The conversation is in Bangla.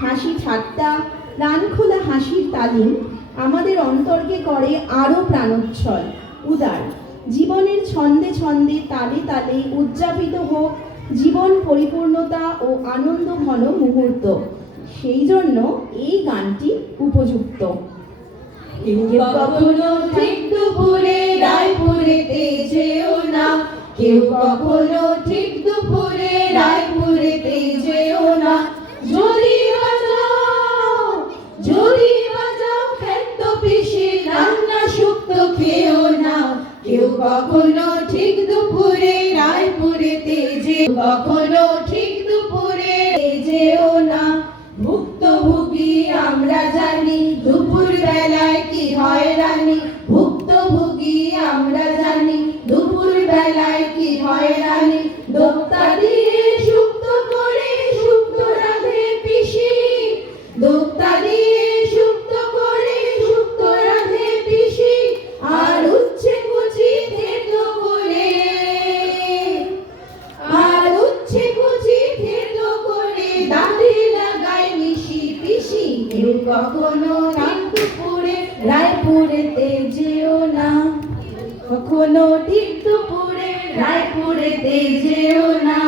হাসি ঠাট্টা, প্রাণখোলা হাসির তালিম আমাদের অন্তরকে করে আরও প্রাণোচ্ছল, উদার। জীবনের ছন্দে ছন্দে, তালে তালে উদযাপিত হোক জীবন পরিপূর্ণতা ও আনন্দ ঘন মুহূর্ত। সেই জন্য এই গানটি উপযুক্ত। কেউ কখনো ঠিক দুপুরে রায়পুরেতে যেও না, কেউ কখনো ঠিক দুপুরে রায়পুরেতে যেও না। যদি বাজাও খেত পিসি রান্না শুক্তো খেও না। কেউ কখনো ঠিক দুপুরে রায়পুরেতে যেও, কখনো ঠিক দুপুরে যেও না। ভুক্তভোগী আমরা জানি দুপুর বেলায় কি হয় রানী, ভুক্তভোগী আমরা জানি দুপুর বেলায় কি হয় রানী। দোক্তা দিয়ে শুক্তো করে শুক্তো রাঁধে পিসি, দোক্তা দিয়ে শুক্তো করে শুক্তো রাঁধে পিসি। আর উচ্ছে কুচি থেতো করে, আর উচ্ছে কুচি থেতো করে দাঁতে লাগায় মিশি পিসি। কেউ কখনো ঠিক দুপুরে রায়পুরেতে যেও না, কখনো ঠিক দুপুরে রায়পুরেতে যেও না।